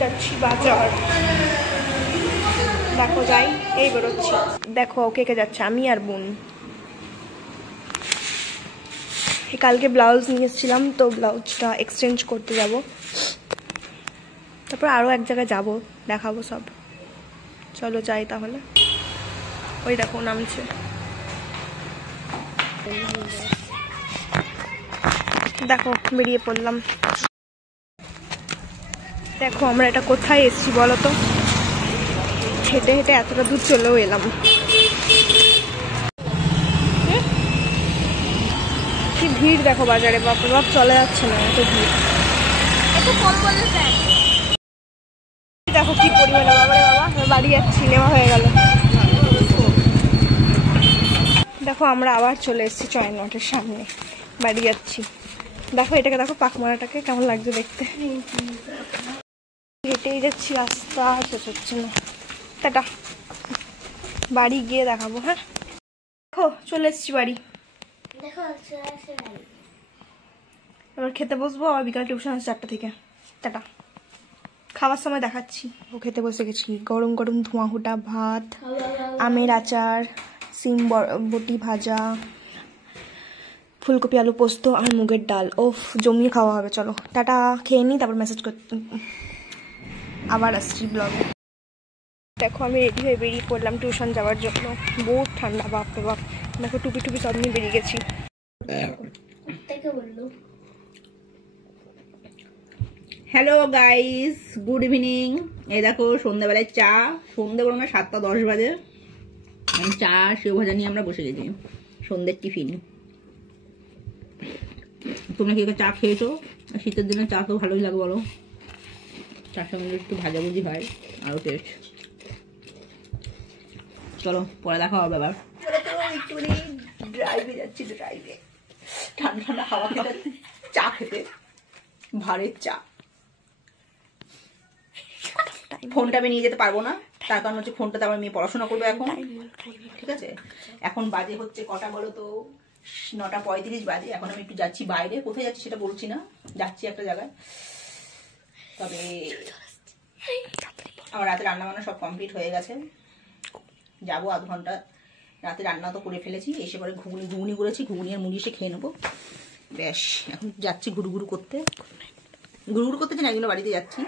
যাচ্ছি বাজার। দেখো যাই, এই বেরোচ্ছি। দেখো কে কে যাচ্ছে, আমি আর বোন। কালকে ব্লাউজ নিয়ে এসেছিলাম, তো ব্লাউজটা এক্সচেঞ্জ করতে যাব, তারপর আরও এক জায়গায় যাব, দেখাবো সব। চলো যাই তাহলে। ওই দেখো নামছে। দেখো বেরিয়ে পড়লাম। দেখো আমরা এটা কোথায় এসেছি বলো তো, হেঁটে হেঁটে এতটা দূর চলেও এলাম। কি ভিড় দেখো বাজারে, বাপরে বাপ, চলে যাচ্ছে না, এত ভিড়। দেখো কি পরিমাণে, বাবারে বাবা, বাড়ি যাচ্ছি, নেওয়া হয়ে গেল। দেখো আমরা আবার চলে এসেছি চয়নটের সামনে, বাড়ি যাচ্ছি। দেখো এটাকে, দেখো পাকমারাটাকে কেমন লাগছে দেখতে। হেঁটেই যাচ্ছি, রাস্তা শেষ হচ্ছে না। টাটা, বাড়ি গিয়ে দেখাবো। হ্যাঁ দেখো চলে এসেছি বাড়ি। এবার খেতে বসবো, আর বিকাল টিউশন আছে 4টা থেকে। টাটা, খাওয়ার সময় দেখাচ্ছি। ও খেতে বসে গেছি, গরম গরম ধোঁয়া ওঠা ভাত, আমের আচার, সিম বটি ভাজা, ফুলকপি আলু পোস্ত আর মুগের ডাল। ওফ, জমিয়ে খাওয়া হবে। চলো টাটা, খেয়ে নিই, তারপর মেসেজ করতে আবার আসছি ব্লগে। দেখো আমি রেডি হয়ে বেরিয়ে পড়লাম টিউশন যাওয়ার জন্য। বহুত ঠান্ডা, বাপরে বাপ। দেখো টুপি টুপি সব নিয়ে বেরিয়ে গেছি। Hello guys, good evening. এই দেখো সন্ধ্যাবেলায় চা, সন্ধ্যে বলো না 7টা 10 বাজে, চা সেও ভাজা নিয়ে আমরা বসে গেছি, সন্ধ্যের টিফিন। তোমরা কি চা খেয়েছো? শীতের দিনে চা তো ভালোই লাগে বলো, চার সঙ্গে একটু ভাজাভুজি হয় আরও টেস্ট। চলো পরে দেখা হবে আবার। ড্রাইভে যাচ্ছি, ড্রাইভে ঠান্ডা ঠান্ডা হাওয়া খেতে, চা খেতে, ভারের চা। ফোনটা আমি নিয়ে যেতে পারবো না, তার কারণ হচ্ছে ফোনটাতে আমার মেয়ে পড়াশোনা করবে এখন, ঠিক আছে? এখন বাজে হচ্ছে কটা বলো তো, 9টা 35 বাজে। এখন আমি একটু যাচ্ছি বাইরে, কোথায় যাচ্ছি সেটা বলছি না, যাচ্ছি একটা জায়গায়। তবে আমার রাতে রান্না বান্না সব কমপ্লিট হয়ে গেছে, যাবো আধ ঘন্টা। রাতে রান্না তো করে ফেলেছি, এসে পরে ঘুগনি করেছি, ঘুগনি আর মুড়ি এসে খেয়ে নেবো, ব্যাস। এখন যাচ্ছি ঘুরু করতে যে না, একজনের বাড়িতে যাচ্ছি।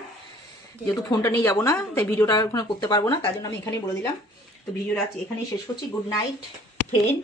যেহেতু ফোনটা নিয়ে যাবো না, তাই ভিডিওটা ওখানে করতে পারবো না, তার জন্য আমি এখানেই বলে দিলাম। তো ভিডিওটা এখানেই শেষ করছি। Good night friend.